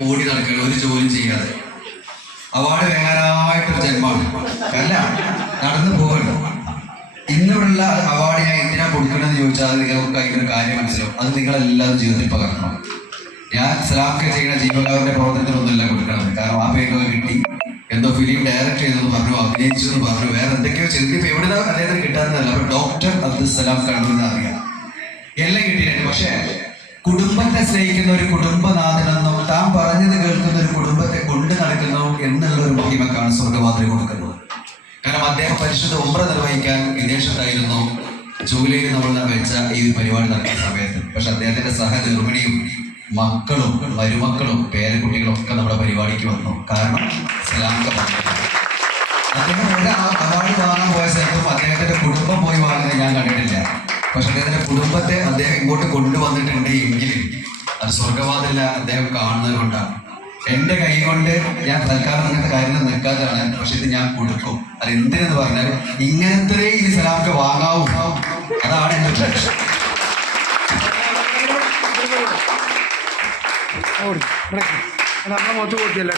ഓടി നടക്കുക ഒരു ജോലി ചെയ്യാതെ. അവാർഡ് വേറായിട്ടൊരു ജന്മമാണ്. അല്ല നടന്നു പോകണം ഇന്നുള്ള അവാർഡ് ഞാൻ എന്തിനാ കൊടുക്കണമെന്ന് ചോദിച്ചാൽ അത് നിങ്ങൾക്ക് അതിനൊരു കാര്യം മനസ്സിലാവും. അത് നിങ്ങളെല്ലാവരും ജീവിതത്തിൽ പകർത്തണം. ഞാൻ സലാമൊക്കെ ചെയ്യുന്ന ജീവകാവിന്റെ പ്രവർത്തനത്തിനൊന്നുമില്ല കൊടുക്കണത്. കാരണം ആ പേരൊക്കെ കിട്ടി. എന്തോ ഫിലിം ഡയറക്ട് ചെയ്തെന്ന് പറഞ്ഞു അഭിനയിച്ചു എന്ന് പറഞ്ഞു വേറെ എന്തൊക്കെയോ ചെയ്തിട്ട് ഇപ്പൊ എവിടെ അദ്ദേഹത്തിന് കിട്ടാത്തതല്ല. അപ്പൊ ഡോക്ടർ അബ്ദുൽ സലാം കണ്ടെന്ന് അറിയാം. എല്ലാം കിട്ടിയിട്ടുണ്ട്. പക്ഷേ കുടുംബത്തെ സ്നേഹിക്കുന്ന ഒരു കുടുംബനാഥനെന്നും മഹിമക്കാണ് സ്വർഗമാതൃ കൊടുക്കുന്നത്. കാരണം അദ്ദേഹം പരിശുദ്ധ ഉമ്ര നിർവഹിക്കാൻ വിദേശത്തായിരുന്നു. ജൂലൈയിൽ നമ്മൾ വെച്ച ഈ പരിപാടി നടക്കുന്ന സമയത്ത്. പക്ഷെ അദ്ദേഹത്തിന്റെ സഹനിർമ്മിണിയും മക്കളും മരുമക്കളും പേരക്കുട്ടികളും ഒക്കെ നമ്മുടെ പരിപാടിക്ക് വന്നു. കാരണം അദ്ദേഹം അവാർഡ് വാങ്ങാൻ പോയ സ്ഥലത്തും അദ്ദേഹത്തിന്റെ കുടുംബം പോയി വാങ്ങുന്നത് ഞാൻ കണ്ടിട്ടില്ല. പക്ഷെ അദ്ദേഹത്തിന്റെ കുടുംബത്തെ അദ്ദേഹം ഇങ്ങോട്ട് കൊണ്ടുവന്നിട്ടുണ്ട് എങ്കിലും അത് സ്വർഗവാദല്ല അദ്ദേഹം കാണുന്നത് കൊണ്ടാണ്. എന്റെ കൈ കൊണ്ട് ഞാൻ തൽക്കാലം അങ്ങനത്തെ കാര്യങ്ങൾ നിൽക്കാതെയാണ് പക്ഷെ ഇത് ഞാൻ കൊടുക്കും. അത് എന്തിനെന്ന് പറഞ്ഞാൽ ഇങ്ങനത്തെ ഈ സലാമൊക്കെ വാങ്ങാവൂ. അതാണ് എന്റെ ലക്ഷ്യം നമ്മളെ മുഖത്ത് കൊടുത്തില്ല